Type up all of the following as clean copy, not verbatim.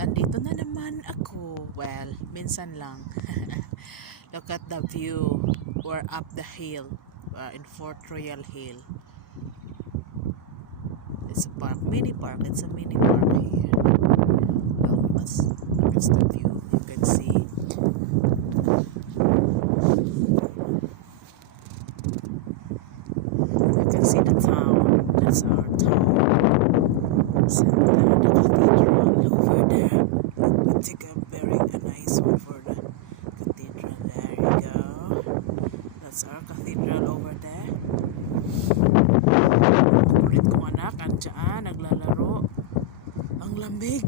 Andito na naman ako. Well, minsan lang. Look at the view. We're up the hill. In Fort Royal Hill. It's a park, mini park. It's a mini park here. That's the view. You can see. You can see the town. That's our town. Santa Ana Cathedral over there. We take a nice one for the cathedral. There you go. That's our cathedral over there. Kulit kong anak, andyan, naglalaro. Ang lamig.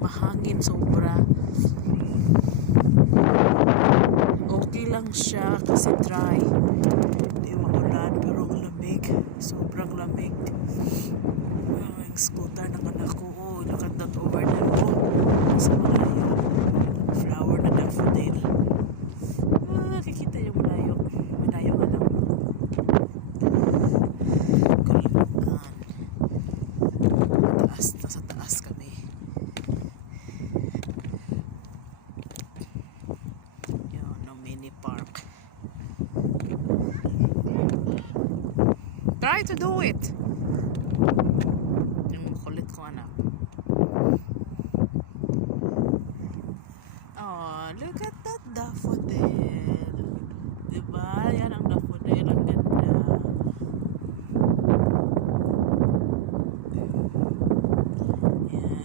Mahangin sobra. Okay lang siya kasi dry. Hindi maulan pero ang lamig. Sobrang lamig. Ang scooter ng anak ko. Oh, look at that over there. Oh, sa malayo. Flower na daffodil. Nakikita yung malayo. Malayo nga lang. Kulimutan. Nasa taas kami. Yun, no mini park. Try to do it. Yung kulit ko anak. Oh, look at that daffodil. Diba? Yan ang daffodil. Ang ganda.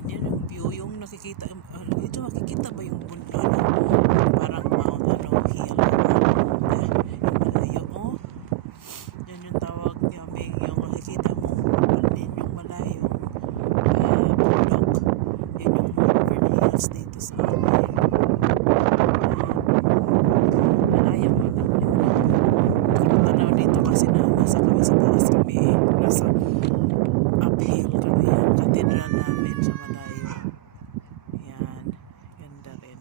Yan ang view. Yung nakikita. Ito makikita ba yung bundlo? Parang Mount Hill. Yung malayo. Oh. Yan yung tawag niya. Yung nakikita mo. Yung malayo. Bundok. Yan yung Mount Hills dito sa amin. Malayo mo lang yun. Tanaw dito kasi nasa kami sa taas kami. Nasa uphill kami. Yung cathedral namin sa malayo. Yan. Ganda rin.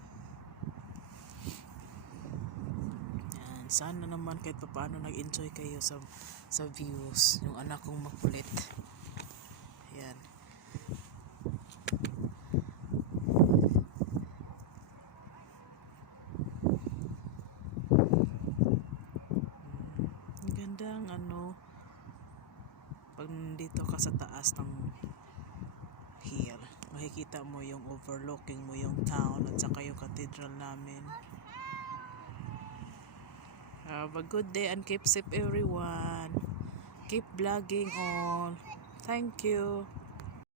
Yan. Sana naman kahit paano nag-enjoy kayo sa views. Yung anak kong makulit. Yan. Gandang pag nandito ka sa taas ng hill, makikita mo yung overlooking mo yung town at saka yung cathedral namin. Have a good day and keep safe everyone. Keep vlogging all. Thank you.